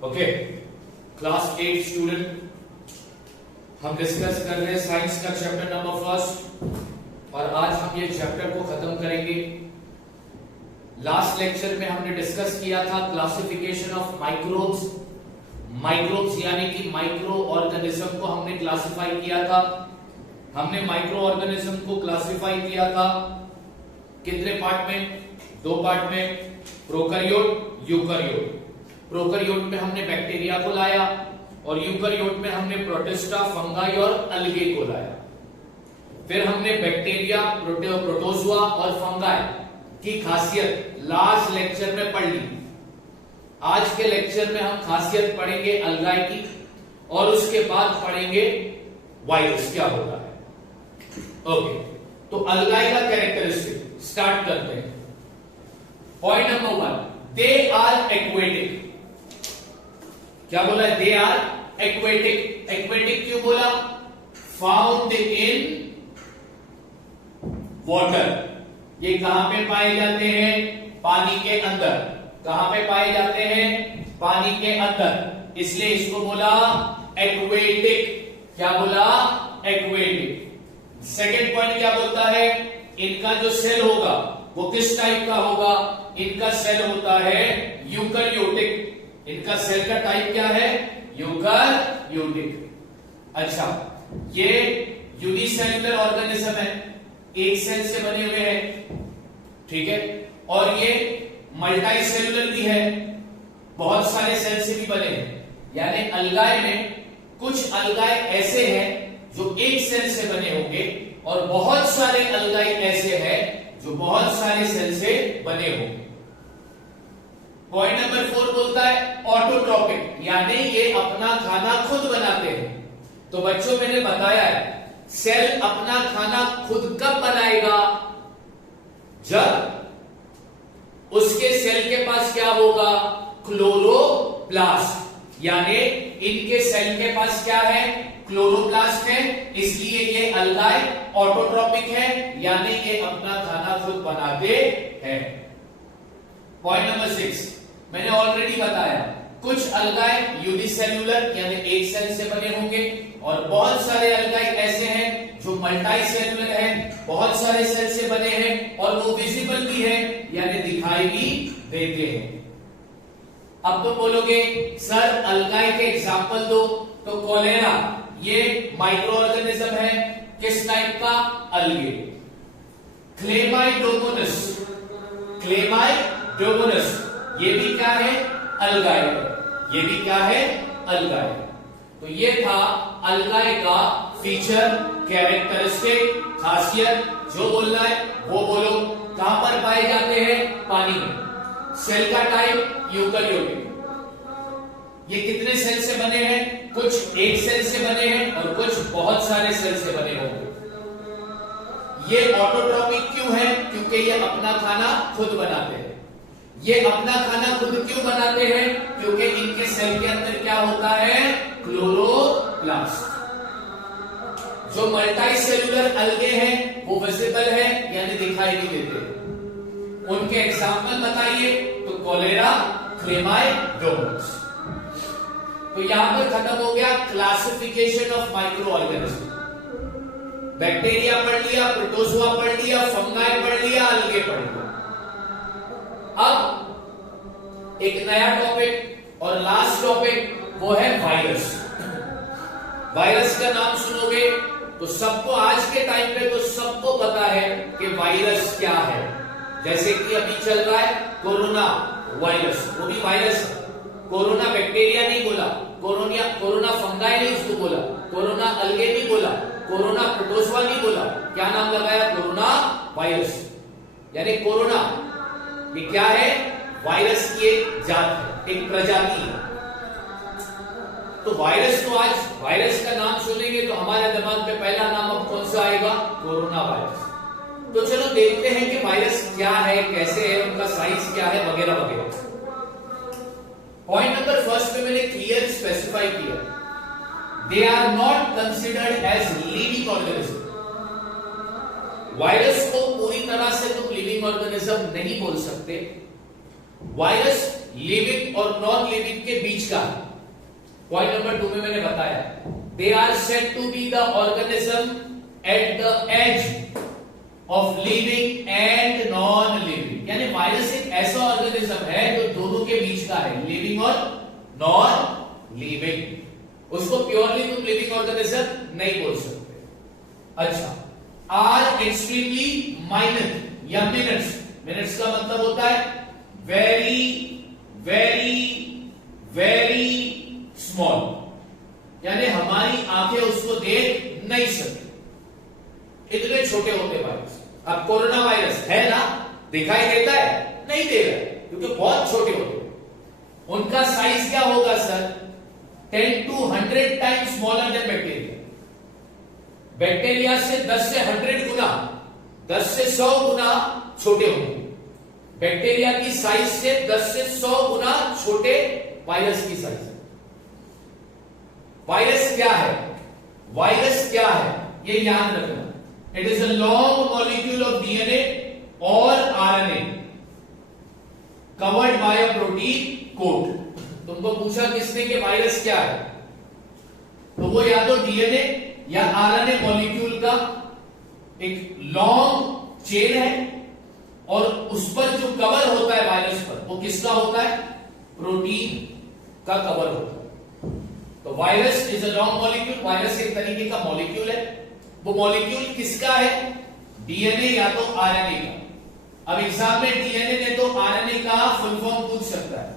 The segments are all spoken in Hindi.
ओके, क्लास 8 स्टूडेंट, हम डिस्कस कर रहे हैं साइंस का चैप्टर नंबर फर्स्ट और आज हम ये चैप्टर को खत्म करेंगे। लास्ट लेक्चर में हमने डिस्कस किया था क्लासिफिकेशन ऑफ माइक्रोब्स। माइक्रोब्स यानी कि माइक्रो ऑर्गेनिज्म को हमने क्लासिफाई किया था। हमने माइक्रो ऑर्गेनिज्म को क्लासिफाई किया था कितने पार्ट में? दो पार्ट में, प्रोकैरियोट, यूकैरियोट। प्रोकैरियोट में हमने बैक्टीरिया को लाया और यूकैरियोट में हमने प्रोटिस्टा, फंगाई और अलगे को लाया। फिर हमने बैक्टीरिया, प्रोटोजोआ और फंगाई की खासियत लास्ट लेक्चर में पढ़ ली। आज के लेक्चर में हम खासियत पढ़ेंगे अलगाई की और उसके बाद पढ़ेंगे वायरस क्या होता है। ओके, तो अलगाई का कैरेक्टरिस्टिक स्टार्ट करते हैं। Point number 1, they are aquatic. क्या बोला? They are aquatic. एक्वेटिक क्यों बोला? Found in water. ये कहां पे पाए जाते हैं? पानी के अंदर। कहां पे पाए जाते हैं? पानी के अंदर, इसलिए इसको बोला एक्वेटिक। क्या बोला? एक्वेटिक। सेकेंड पॉइंट क्या बोलता है? इनका जो सेल होगा वो किस टाइप का होगा? इनका सेल होता है यूकैरियोटिक। इनका सेल का टाइप क्या है? यूकैरियोटिक। अच्छा, ये यूनिसेल्युलर ऑर्गेनिज्म है, एक सेल से बने हुए हैं, ठीक है, और ये मल्टी सेलुलर भी है, बहुत सारे सेल से भी बने हैं। यानी अलगाई में कुछ अलगाई ऐसे हैं जो एक सेल से बने होंगे और बहुत सारे अलगाई ऐसे हैं जो बहुत सारे सेल से बने होंगे। पॉइंट नंबर 4 बोलता है ऑटोट्रॉपिक, यानी ये अपना खाना खुद बनाते हैं। तो बच्चों, मैंने बताया है सेल अपना खाना खुद कब बनाएगा? जब उसके सेल के पास क्या होगा? क्लोरोप्लास्ट। यानी इनके सेल के पास क्या है? क्लोरोप्लास्ट है, इसलिए ये अलगाई ऑटोट्रॉपिक है, यानी ये अपना खाना खुद बनाते हैं। पॉइंट नंबर 6, मैंने ऑलरेडी बताया कुछ अलगाई यूनिसेल्युलर यानी एक सेल से बने होंगे और बहुत सारे अलगाई ऐसे हैं जो मल्टी सेलुलर हैं, बहुत सारे सेल से बने हैं और वो विजिबल भी है यानी दिखाई भी देते हैं। अब तो बोलोगे सर अलगाई के एग्जांपल दो, तो कोलेरा ये माइक्रो ऑर्गेनिज्म है, किस टाइप का? अलगे। क्लेमाइडोमोनस, क्लेमाइडोमोनस ये भी क्या है? अलगाई। ये भी क्या है? अलगाई। तो ये था अलगाई का फीचर, कैरेक्टरिस्टिक, खासियत। जो बोलना है वो बोलो। कहां पर पाए जाते हैं? पानी में। सेल का टाइप यूकैरियोटिक। ये कितने सेल से बने हैं? कुछ एक सेल से बने हैं और कुछ बहुत सारे सेल से बने होंगे। ये ऑटोट्रॉपिक क्यों है? क्योंकि ये अपना खाना खुद बनाते हैं। ये अपना खाना खुद क्यों बनाते हैं? क्योंकि इनके सेल के अंदर क्या होता है? क्लोरोप्लास्ट। जो मल्टी सेलुलर अलगे हैं वो विजिबल है यानी दिखाई नहीं देते। उनके एग्जांपल बताइए, तो कोलेरा, क्लेमाइडोमोनस। तो यहां पर खत्म हो गया classification of micro organism. Bacteria पढ़ लिया, प्रोटोजोआ पढ़ लिया, फंगाई पढ़ लिया, अलगे पढ़ लिया। अब एक नया टॉपिक और लास्ट टॉपिक वो है वायरस। वायरस का नाम सुनोगे तो सबको आज के टाइम पे तो सबको पता है कि वायरस क्या है। जैसे कि अभी चल रहा है कोरोना वायरस, वो भी वायरस है। कोरोना बैक्टीरिया नहीं बोला, कोरोना फंगाई नहीं उसको बोला, कोरोना अलगे नहीं बोला, कोरोना प्रोटोजोआ नहीं बोला, क्या नाम लगाया? Corona virus. यानी कोरोना ये क्या है? वायरस की एक जात है, एक प्रजाति है। तो वायरस, तो आज वायरस का नाम सुनेंगे तो हमारे दिमाग में पहला नाम अब कौन सा आएगा? Corona virus. तो चलो देखते हैं कि वायरस क्या है, कैसे है, उनका साइज क्या है, वगैरह वगैरह। पॉइंट नंबर 1 में मैंने क्लियर स्पेसिफाई किया, they are not considered as living organism. Virus को पूरी तरह से तुम लिविंग ऑर्गेनिज्म नहीं बोल सकते। वायरस लिविंग और नॉन लिविंग के बीच का। पॉइंट नंबर 2 में मैंने बताया they are said to be the organism at the edge of living and non living, यानी वायरस एक ऐसा ऑर्गेनिज्म है जो दोनों के बीच का है, लिविंग और नॉन लिविंग। उसको प्योरली तुम लिविंग ऑर्गेनिज्म नहीं बोल सकते। अच्छा, आर एक्सट्रीमली माइनर या मिनट्स, मिनट्स का मतलब होता है वेरी वेरी वेरी स्मॉल, यानी हमारी आंखें उसको देख नहीं सकती, इतने छोटे होते वायरस। अब कोरोना वायरस है ना, दिखाई देता है? नहीं दे रहा है, क्योंकि बहुत छोटे होते हैं। उनका साइज क्या होगा sir? 10 to 100 times smaller than bacteria. Bacteria से 10 से 100 गुना, 10 से 100 गुना छोटे होंगे। बैक्टीरिया की साइज से 10 से 100 गुना छोटे वायरस की साइज। वायरस क्या है? वायरस क्या है ये याद रखना। It is a long molecule of DNA और RNA covered by a protein coat. तुमको पूछा किसने कि वायरस क्या है, तो वो या तो डीएनए या आरएनए मॉलिक्यूल का एक लॉन्ग चेन है, और उस पर जो कवर होता है वायरस पर, वो किसका होता है? प्रोटीन का कवर होता है। तो virus is a long molecule, virus एक तरीके का मॉलिक्यूल है। वो मॉलिक्यूल किसका है? डीएनए या तो आरएनए का। अब एग्जाम में डीएनए ने तो आरएनए का फुल फॉर्म पूछ सकता है,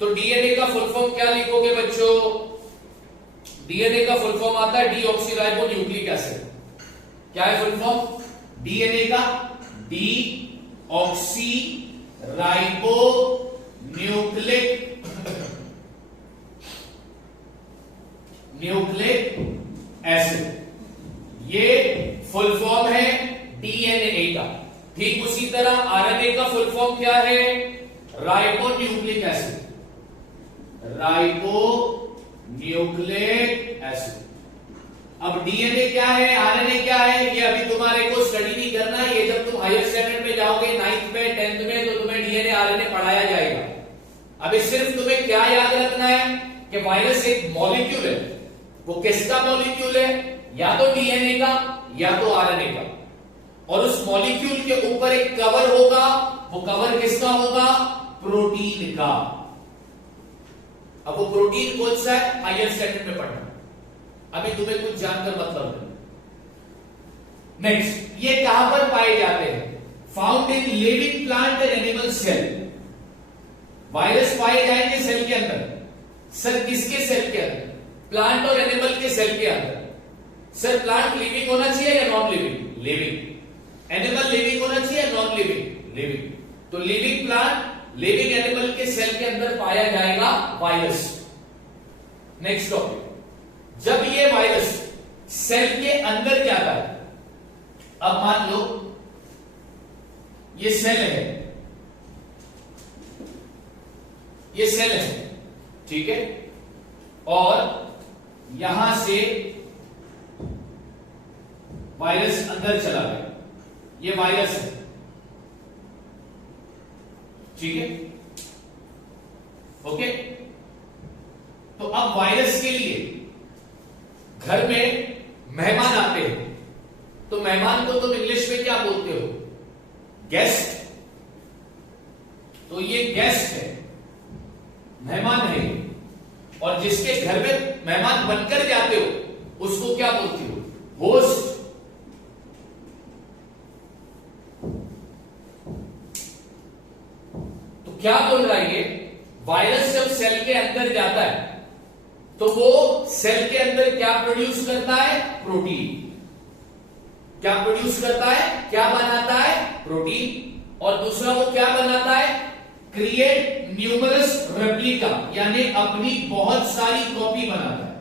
तो डीएनए का फुल फॉर्म क्या लिखोगे बच्चों? डीएनए का फुल फॉर्म आता है डीऑक्सीराइबो न्यूक्लिक एसिड। क्या है फुल फॉर्म डीएनए का? डीऑक्सी राइबो न्यूक्लिक एसिड, ये फुल फॉर्म है डीएनए का। ठीक उसी तरह आरएनए का फुल फॉर्म क्या है? Ribo nucleic acid, ribo nucleic acid. अब डीएनए क्या है, आरएनए क्या है, ये अभी तुम्हारे को स्टडी नहीं करना है। ये जब तुम हायर स्टैंडर्ड में जाओगे 9th में 10th में, तो तुम्हें डीएनए आरएनए पढ़ाया जाएगा। अभी सिर्फ तुम्हें क्या याद रखना है कि वायरस एक मॉलिक्यूल है। वो किसका मॉलिक्यूल है? या तो डीएनए का या तो आरएनए का, और उस मॉलिक्यूल के ऊपर एक कवर होगा। वो कवर किसका होगा? प्रोटीन का। अब वो प्रोटीन कौन सा है? हायर स्टैंडर्ड में पढ़ना, अभी तुम्हें कुछ जानकर मतलब नहीं। नेक्स्ट, ये कहां पर पाए जाते हैं? Found in living plant and animal cell. Virus पाए जाएंगे सेल के अंदर। सर किसके सेल के अंदर? प्लांट और एनिमल के सेल के अंदर। सर प्लांट लिविंग होना चाहिए या non living? Living. Animal living होना चाहिए या नॉन लिविंग? लिविंग। तो लिविंग प्लांट, लिविंग एनिमल के सेल के अंदर पाया जाएगा वायरस। नेक्स्ट टॉपिक, जब ये वायरस सेल के अंदर जाता है, अब मान लो ये सेल है, ये सेल है, ठीक है, और यहां से वायरस अंदर चला गया। ये वायरस है, ठीक है, ओके। तो अब वायरस के लिए घर में मेहमान आते हैं, तो मेहमान को तुम इंग्लिश में क्या बोलते हो? गेस्ट। तो ये गेस्ट है, मेहमान है, और जिसके घर में मेहमान बनकर जाते हो उसको क्या बोलते हो? होस्ट। तो क्या बोल रहा है ये? वायरस जब सेल के अंदर जाता है तो वो सेल के अंदर क्या प्रोड्यूस करता है? प्रोटीन। क्या प्रोड्यूस करता है? क्या बनाता है? प्रोटीन। और दूसरा वो क्या बनाता है? क्रिएट न्यूमरस रेप्लिका, यानी अपनी बहुत सारी कॉपी बनाता है।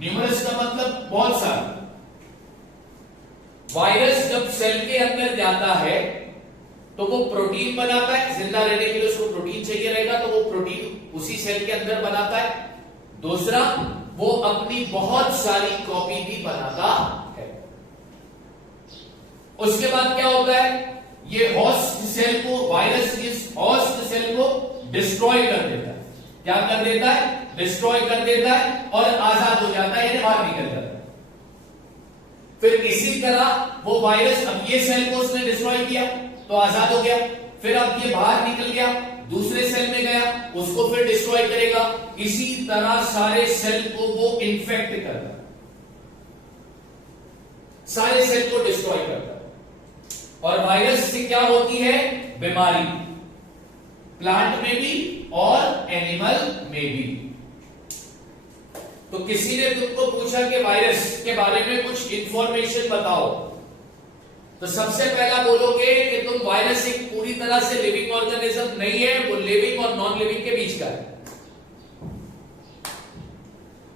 न्यूमरस का मतलब बहुत सारा। वायरस जब सेल के अंदर जाता है तो वो प्रोटीन बनाता है, जिंदा रहने के लिए उसको प्रोटीन चाहिए रहेगा, तो वो प्रोटीन उसी सेल के अंदर बनाता है। दूसरा, वो अपनी बहुत सारी कॉपी भी बनाता है। उसके बाद क्या होता है? ये होस्ट सेल को, वायरस इस होस्ट सेल को डिस्ट्रॉय कर देता है। क्या कर देता है? डिस्ट्रॉय कर देता है और आजाद हो जाता है, यानी बाहर निकल जाता है। फिर इसी तरह वो वायरस, अब ये सेल को उसने डिस्ट्रॉय किया तो आजाद हो गया, फिर अब ये बाहर निकल गया, दूसरे सेल में गया, उसको फिर डिस्ट्रॉय करेगा। इसी तरह सारे सेल को वो इन्फेक्ट करता है, सारे सेल को डिस्ट्रॉय करता है। और वायरस से क्या होती है? बीमारी, प्लांट में भी और एनिमल में भी। तो किसी ने तुमको पूछा कि वायरस के बारे में कुछ इंफॉर्मेशन बताओ, तो सबसे पहला बोलोगे कि तुम वायरस एक पूरी तरह से लिविंग ऑर्गेनिज्म नहीं है, वो लिविंग और नॉन लिविंग के बीच का है।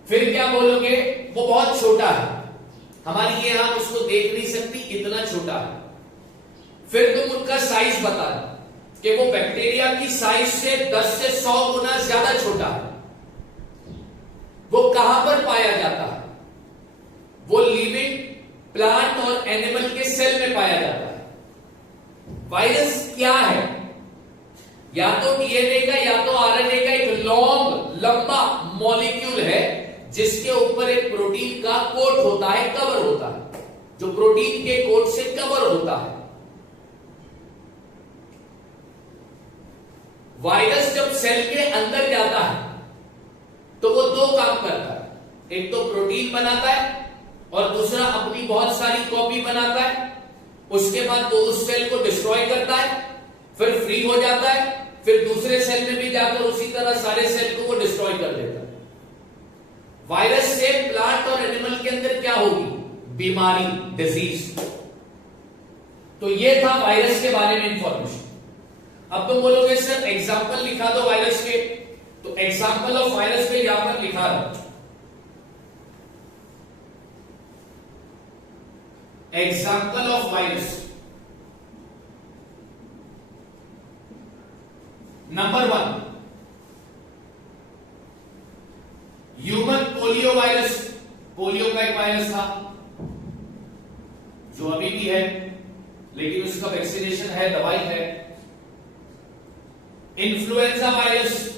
फिर क्या बोलोगे? वो बहुत छोटा है, हमारी ये आंख उसको देख नहीं सकती, इतना छोटा है। फिर तुम उनका साइज बता कि वो बैक्टीरिया की साइज से 10 से 100 गुना ज्यादा छोटा है। वो कहां पर पाया जाता है? वो लिविंग प्लांट और एनिमल के सेल में पाया जाता है। वायरस क्या है? या तो डीएनए का या तो आरएनए का एक लॉन्ग लंबा मॉलिक्यूल है जिसके ऊपर एक प्रोटीन का कोट होता है, कवर होता है, जो प्रोटीन के कोट से कवर होता है। वायरस जब सेल के अंदर जाता है तो वो दो काम करता है, एक तो प्रोटीन बनाता है और दूसरा अपनी बहुत सारी कॉपी बनाता है। उसके बाद वो उस सेल को डिस्ट्रॉय करता है, फिर फ्री हो जाता है, फिर दूसरे सेल में भी जाकर उसी तरह सारे सेल को वो डिस्ट्रॉय कर देता है। वायरस से प्लांट और एनिमल के अंदर क्या होगी? बीमारी, डिजीज। तो ये था वायरस के बारे में इंफॉर्मेशन। अब तुम बोलोगे सर एग्जाम्पल लिखा दो वायरस के, तो एग्जाम्पल ऑफ वायरस में यहां पर लिखा है example of virus. Number 1, human polio virus. Polio का एक वायरस था जो अभी भी है, लेकिन उसका वैक्सीनेशन है, दवाई है। इन्फ्लुएंजा वायरस,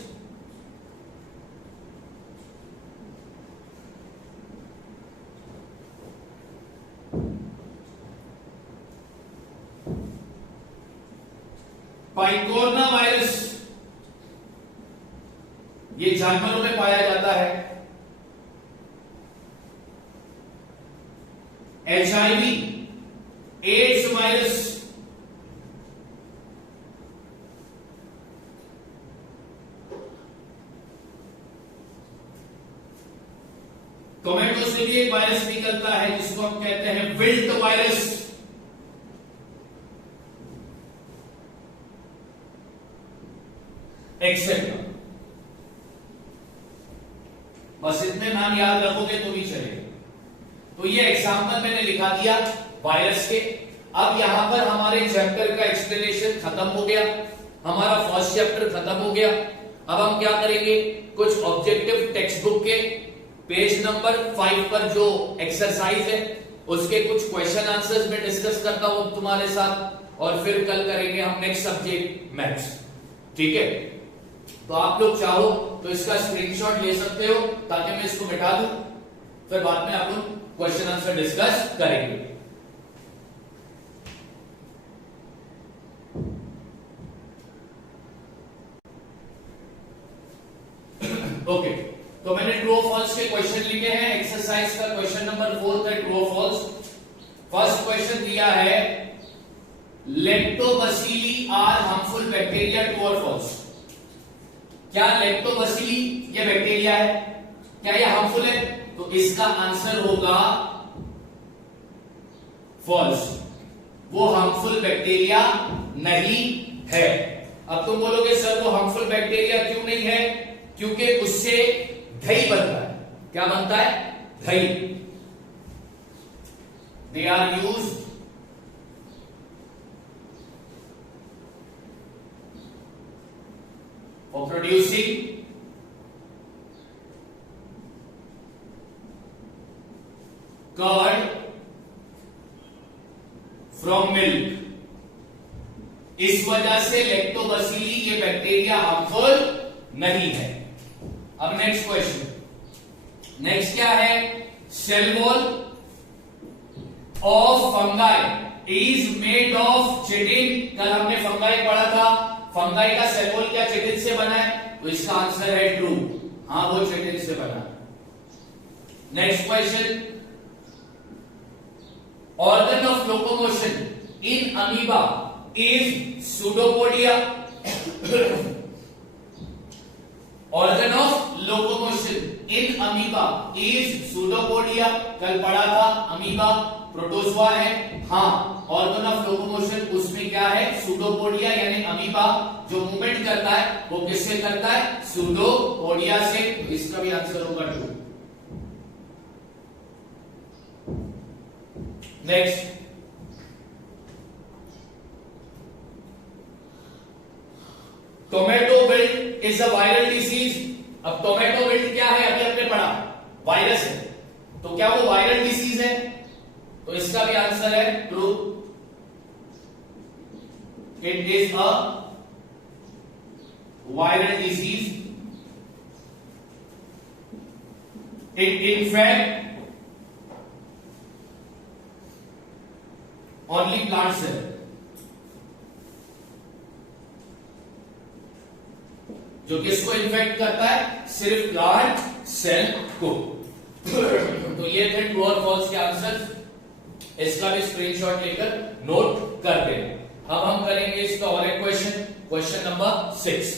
पाइकोरना वायरस, ये जानवरों में पाया जाता है। एचआईवी एड्स वायरस, टोमेटो से भी एक वायरस निकलता है जिसको हम कहते हैं विल्ट वायरस। एक्सेट्रा। बस इतने नाम याद रखोगे तो भी चलेगा। तो ये एग्जाम्पल मैंने लिखा दिया वायरस के। अब यहां पर हमारे चैप्टर का एक्सप्लेनेशन खत्म हो गया, हमारा फर्स्ट चैप्टर खत्म हो गया। अब हम क्या करेंगे? कुछ ऑब्जेक्टिव टेक्स्ट बुक के पेज नंबर 5 पर जो एक्सरसाइज है उसके कुछ क्वेश्चन आंसर्स में डिस्कस करता हूं तुम्हारे साथ, और फिर कल करेंगे हम नेक्स्ट सब्जेक्ट मैथ्स। ठीक है? तो आप लोग चाहो तो इसका स्क्रीनशॉट ले सकते हो ताकि मैं इसको मिटा दूं, फिर बाद में आप लोग क्वेश्चन आंसर डिस्कस करेंगे। ओके, तो मैंने ट्रू और फॉल्स के क्वेश्चन लिखे हैं। एक्सरसाइज का क्वेश्चन नंबर 4 है ट्रू और फॉल्स। फर्स्ट क्वेश्चन दिया है lactobacilli are harmful bacteria, true और फॉल्स। क्या लैक्टोबैसिली ये बैक्टीरिया है, क्या ये हार्मफुल है? तो इसका आंसर होगा फॉल्स, वो हार्मफुल बैक्टीरिया नहीं है। अब तुम बोलोगे सर वो हार्मफुल बैक्टीरिया क्यों नहीं है? क्योंकि उससे दही बनता है। क्या बनता है? दही। They are used for producing curd from milk इस वजह से लैक्टोबैसिली ये बैक्टीरिया हार्मफुल नहीं है। अब नेक्स्ट क्वेश्चन, नेक्स्ट क्या है, cell wall of fungi is made of chitin. कल हमने फंगाई पढ़ा था, फंगाई का सेल वॉल क्या चिटिन से बना है, तो इसका आंसर है ट्रू, हाँ वो चिटिन से बना। Next question, organ of locomotion in amoeba is pseudopodia. Organ of locomotion in amoeba is pseudopodia, कल पढ़ा था अमीबा प्रोटोजोआ है, हाँ ऑर्गन ऑफ लोकोमोशन उसमें क्या है, सूडोपोडिया, यानी अमीबा जो मूवमेंट करता है वो किससे करता है, सूडोपोडिया से। इसका भी आंसर होगा true. Next, tomato wilt is a viral disease. अब टोमेटो विल्ट क्या है, अभी हमने पढ़ा वायरस है, तो क्या वो वायरल डिसीज है, तो इसका भी आंसर है true, it is a viral disease, it infect only plant cell. जो किसको इन्फेक्ट करता है, सिर्फ प्लांट सेल को। तो ये थे ट्रू और फॉल्स के आंसर, इसका भी स्क्रीनशॉट लेकर नोट कर देना। अब हम करेंगे इसका और एक क्वेश्चन, क्वेश्चन नंबर 6।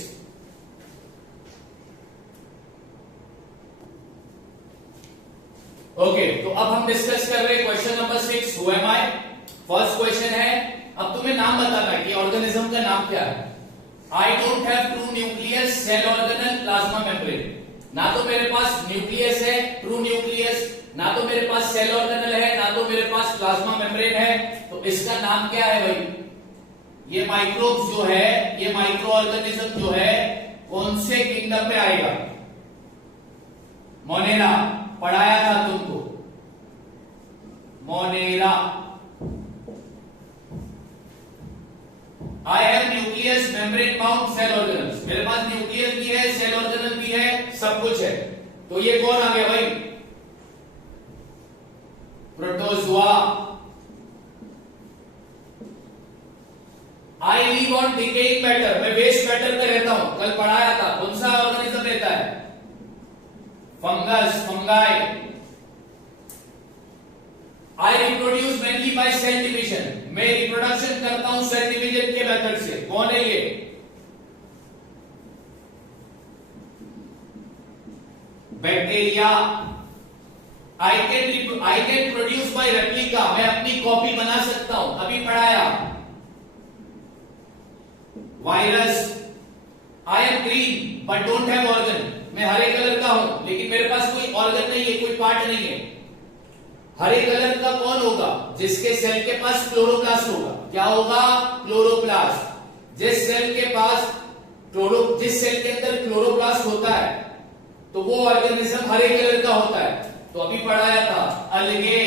ओके, तो अब हम डिस्कस कर रहे हैं question number 6, who am I. First question है, अब तुम्हें नाम बताना है कि ऑर्गेनिज्म का नाम क्या है। I don't have true nucleus, cell organelle, plasma membrane. ना तो मेरे पास न्यूक्लियस है, ट्रू न्यूक्लियस, ना तो मेरे पास सेल ऑर्गेनल है, ना तो मेरे पास प्लाज्मा मेम्ब्रेन है, तो इसका नाम क्या है भाई। ये माइक्रोब्स जो है, ये माइक्रो ऑर्गेनिज्म जो है, कौन से किंगडम में आएगा, मोनेरा, पढ़ाया था तुमको, Monera. I have nucleus, membrane bound, cell organelles. मेरे पास न्यूक्लियस भी है, सेल ऑर्गेनल भी है, सब कुछ है, तो ये कौन आ गया भाई, protozoa. I live on decaying matter, मैं वेस्ट मैटर में रहता हूं, कल पढ़ाया था, कौन सा ऑर्गेनिज्म रहता है, fungus, fungi. I reproduce mainly by cell division, मैं रिप्रोडक्शन करता हूं सेल डिवीजन के मेथड से, कौन है ये, bacteria. I can produce by replica, मैं अपनी कॉपी बना सकता हूं, अभी पढ़ाया, virus. I am green but don't have organ, मैं हरे कलर का हूं लेकिन मेरे पास कोई ऑर्गन नहीं है, कोई पार्ट नहीं है। हरे कलर का कौन होगा, जिसके सेल के पास क्लोरोप्लास्ट होगा, क्या होगा, क्लोरोप्लास्ट। जिस सेल के पास जिस सेल के अंदर क्लोरोप्लास्ट होता है तो वो ऑर्गेनिज्म हरे कलर का होता है, तो अभी पढ़ाया था अलगे।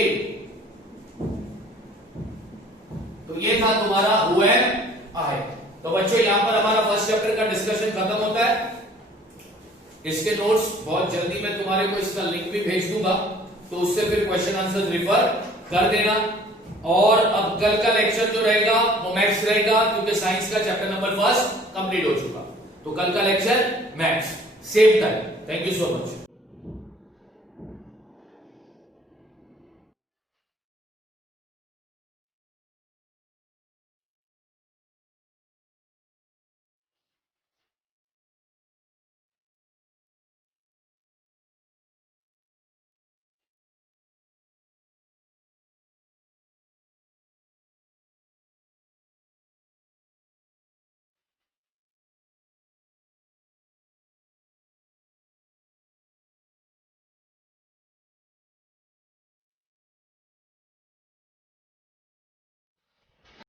तो ये था तुम्हारा हु एम आई। तो बच्चों यहां पर हमारा फर्स्ट चैप्टर का डिस्कशन खत्म होता है। इसके नोट्स बहुत जल्दी मैं तुम्हारे को इसका लिंक भी भेज दूंगा, तो उससे फिर क्वेश्चन आंसर रिफर कर देना। और अब कल का लेक्चर जो रहेगा वो मैथ्स रहेगा, क्योंकि साइंस का चैप्टर नंबर 1 कंप्लीट हो चुका, तो कल का lecture maths, same time. Thank you so much.